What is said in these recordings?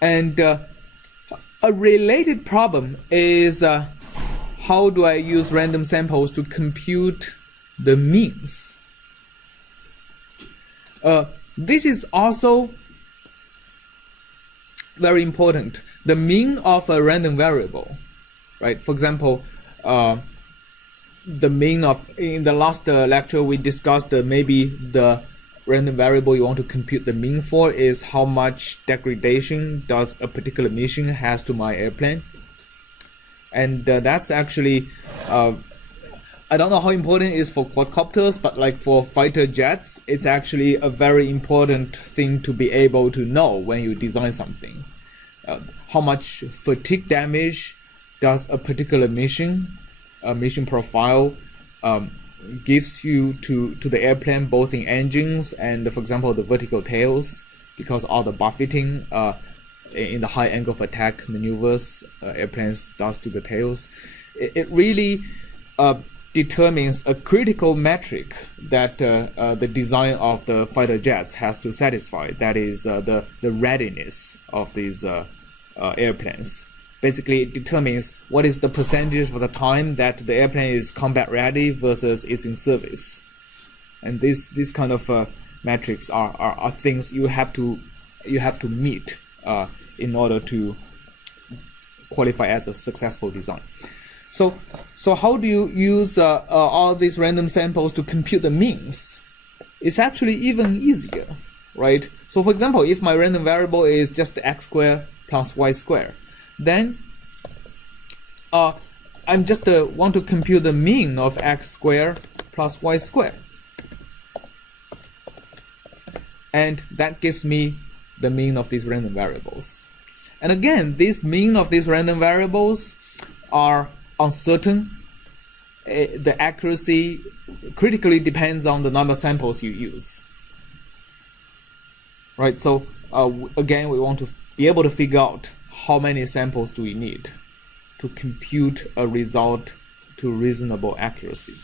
And a related problem is how do I use random samples to compute the means? This is also very important. The mean of a random variable, right? For example, the mean of, in the last lecture we discussed maybe the random variable you want to compute the mean for is how much degradation does a particular mission has to my airplane. And that's actually, I don't know how important it is for quadcopters, but like for fighter jets, it's actually a very important thing to be able to know when you design something. How much fatigue damage does a particular mission profile gives you to the airplane, both in engines and, for example, the vertical tails, because all the buffeting in the high angle of attack maneuvers airplanes does to the tails. It really determines a critical metric that the design of the fighter jets has to satisfy. That is the readiness of these airplanes. Basically, it determines what is the percentage of the time that the airplane is combat ready versus is in service. And these kind of metrics are things you have to meet in order to qualify as a successful design. So how do you use all these random samples to compute the means? It's actually even easier, right? So for example, if my random variable is just x squared plus y squared, then I'm just want to compute the mean of x squared plus y squared. And that gives me the mean of these random variables. And again, this mean of these random variables are uncertain. The accuracy critically depends on the number of samples you use. Right, so again, we want to be able to figure out how many samples do we need to compute a result to reasonable accuracy.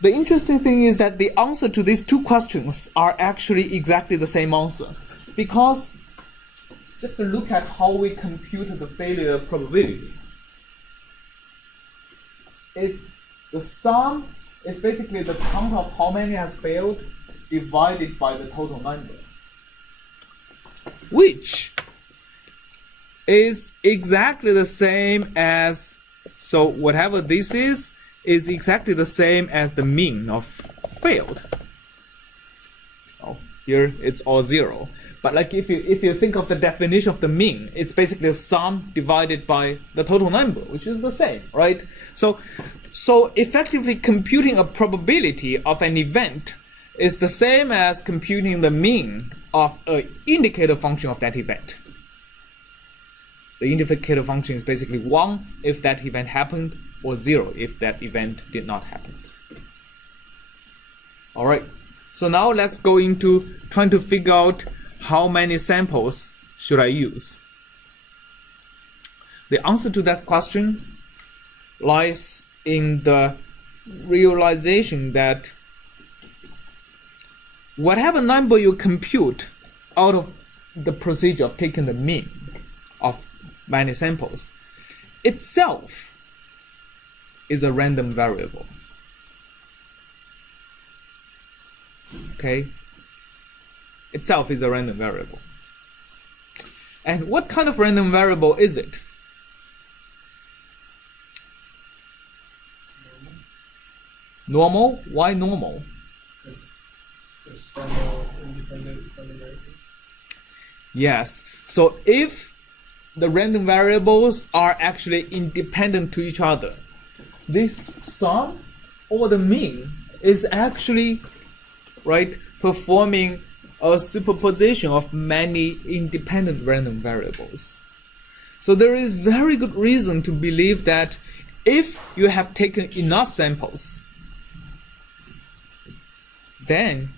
The interesting thing is that the answer to these two questions are actually exactly the same answer, because just to look at how we compute the failure probability. It's the sum is basically the count of how many has failed divided by the total number, which is exactly the same as, so whatever this is exactly the same as the mean of failed. Oh, here it's all zero. But like if you think of the definition of the mean, it's basically the sum divided by the total number, which is the same, right? So effectively computing a probability of an event is the same as computing the mean of an indicator function of that event. The indicator function is basically 1 if that event happened, or 0 if that event did not happen. All right, so now let's go into trying to figure out how many samples should I use. The answer to that question lies in the realization that whatever number you compute out of the procedure of taking the mean of many samples itself is a random variable. Okay? Itself is a random variable. And what kind of random variable is it? Normal? Why normal? Because some are independent random variables. Yes. So if the random variables are actually independent to each other, this sum or the mean is actually, right, performing a superposition of many independent random variables. So there is very good reason to believe that if you have taken enough samples, then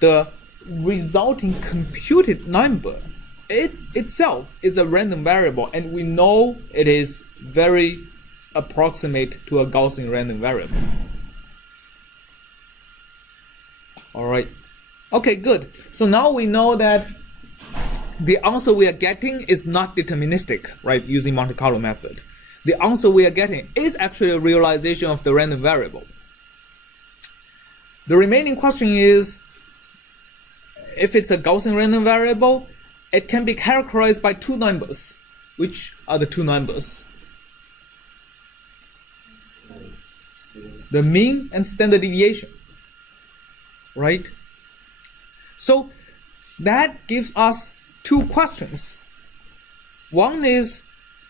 the resulting computed number itself is a random variable, and we know it is very approximate to a Gaussian random variable. All right. Okay, good. So now we know that the answer we are getting is not deterministic, right, using Monte Carlo method. The answer we are getting is actually a realization of the random variable. The remaining question is, if it's a Gaussian random variable, it can be characterized by two numbers. Which are the two numbers? The mean and standard deviation, right? So that gives us two questions. One is,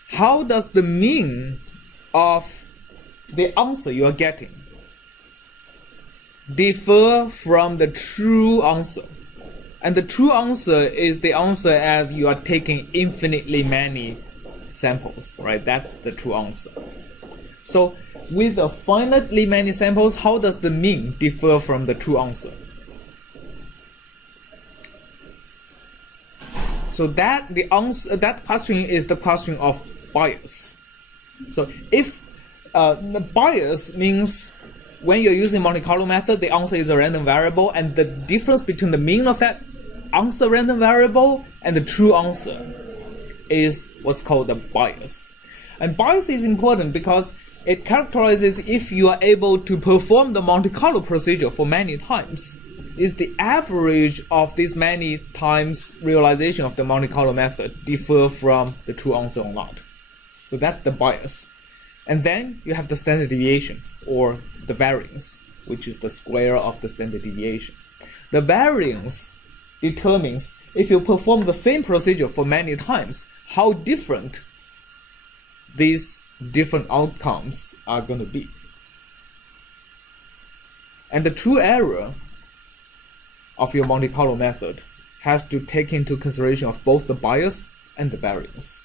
how does the mean of the answer you are getting differ from the true answer? And the true answer is the answer as you are taking infinitely many samples, right? That's the true answer. So with a finitely many samples, how does the mean differ from the true answer? So that question is the question of bias. So if the bias means when you're using Monte Carlo method, the answer is a random variable, and the difference between the mean of that answer random variable and the true answer is what's called the bias. And bias is important because it characterizes if you are able to perform the Monte Carlo procedure for many times. Is the average of these many times realization of the Monte Carlo method differ from the true answer or not? So that's the bias. And then you have the standard deviation, or the variance, which is the square of the standard deviation. The variance determines if you perform the same procedure for many times, how different these different outcomes are going to be. And the true error of your Monte Carlo method has to take into consideration of both the bias and the variance.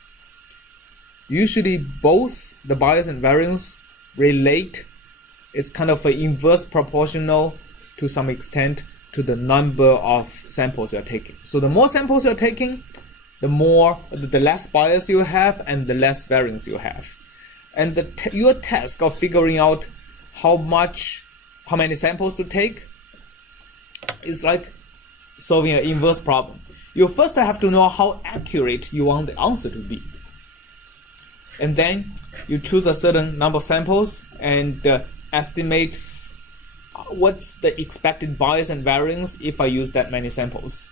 Usually both the bias and variance relate. It's kind of an inverse proportional to some extent to the number of samples you're taking. So the more samples you're taking, the less bias you have and the less variance you have. And your task of figuring out how many samples to take is like solving an inverse problem. You first have to know how accurate you want the answer to be. And then you choose a certain number of samples and estimate what's the expected bias and variance if I use that many samples.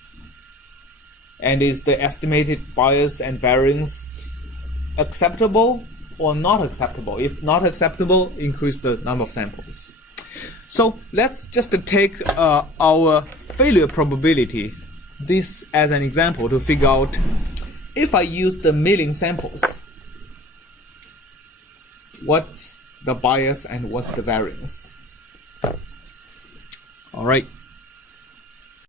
And is the estimated bias and variance acceptable or not acceptable? If not acceptable, increase the number of samples. So let's just take our failure probability, this as an example, to figure out if I use the milling samples, what's the bias and what's the variance. All right.